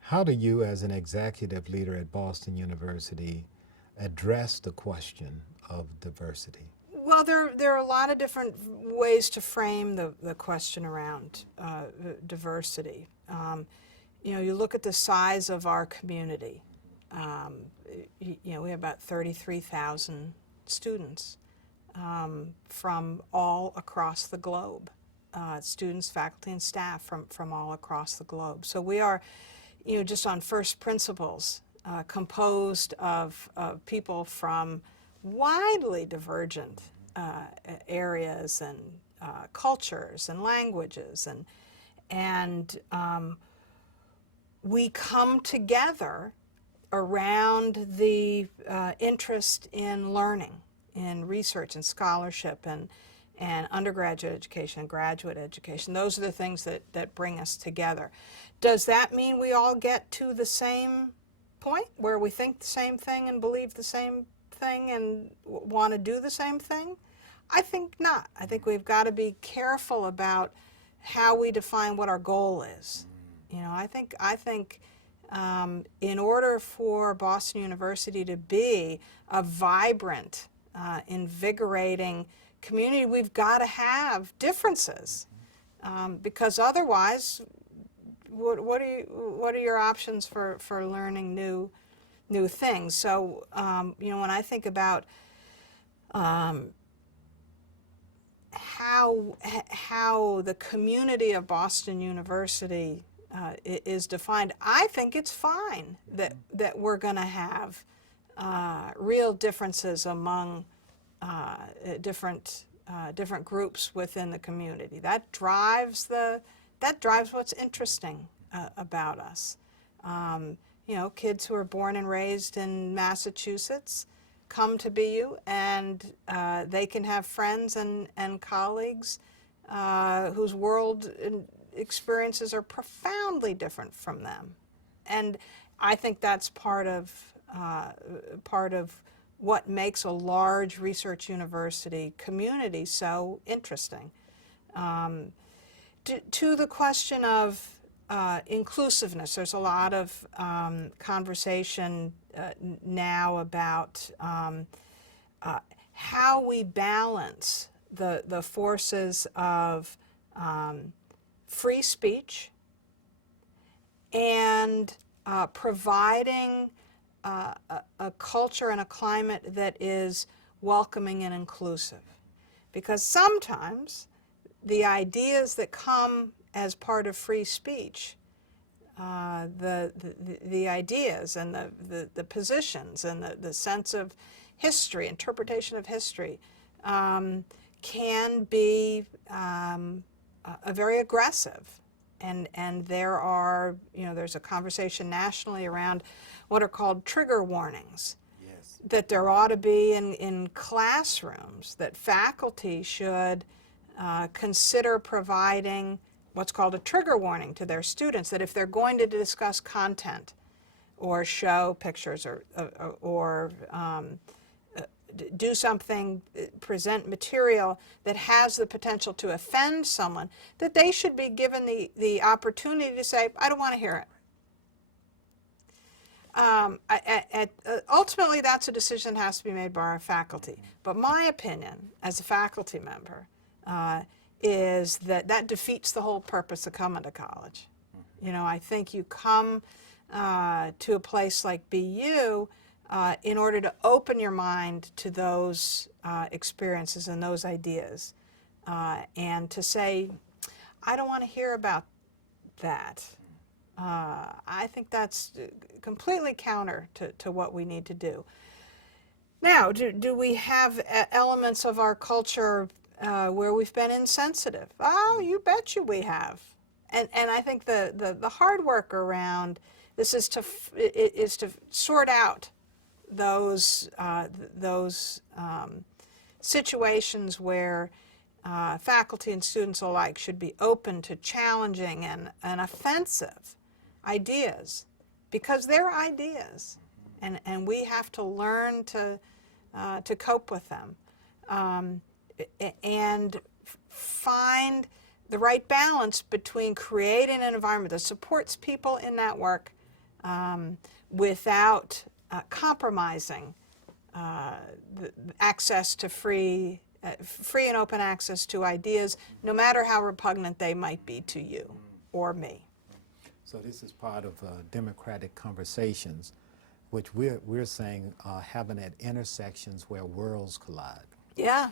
How do you, as an executive leader at Boston University, address the question of diversity? Well, there are a lot of different ways to frame the question around diversity. You look at the size of our community. We have about 33,000 students from all across the globe. Students, faculty, and staff from all across the globe. So we are, just on first principles, composed of people from widely divergent areas and cultures and languages, and we come together around the interest in learning, in research and scholarship, and undergraduate education and graduate education. Those are the things that bring us together. Does that mean we all get to the same point where we think the same thing and believe the same thing and want to do the same thing? I think not. I think we've got to be careful about how we define what our goal is. I think in order for Boston University to be a vibrant, invigorating community, we've got to have differences, because otherwise, what are your options for learning new things? So when I think about how the community of Boston University is defined, I think it's fine that we're going to have real differences among different groups within the community. That drives what's interesting about us. Kids who are born and raised in Massachusetts come to BU, and they can have friends and colleagues whose world experiences are profoundly different from them. And I think that's part of what makes a large research university community so interesting. To the question of inclusiveness, there's a lot of conversation now about how we balance the forces of free speech and providing a culture and a climate that is welcoming and inclusive. Because sometimes the ideas that come as part of free speech, the ideas and the positions and the sense of history, interpretation of history, can be very aggressive. And there's a conversation nationally around what are called trigger warnings. Yes. That there ought to be in classrooms, that faculty should consider providing what's called a trigger warning to their students, that if they're going to discuss content or show pictures or do something, present material that has the potential to offend someone, that they should be given the opportunity to say, I don't want to hear it. Ultimately, that's a decision that has to be made by our faculty. But my opinion, as a faculty member, is that defeats the whole purpose of coming to college. I think you come to a place like BU in order to open your mind to those experiences and those ideas, and to say, I don't want to hear about that. I think that's completely counter to what we need to do. Now, do we have elements of our culture where we've been insensitive? Oh, you bet you we have. And I think the hard work around this is to sort out those situations where faculty and students alike should be open to challenging and offensive ideas, because they're ideas, and we have to learn to cope with them. And find the right balance between creating an environment that supports people in that work without compromising the access to free and open access to ideas, no matter how repugnant they might be to you or me. So this is part of democratic conversations, which we're saying happen at intersections where worlds collide. Yeah.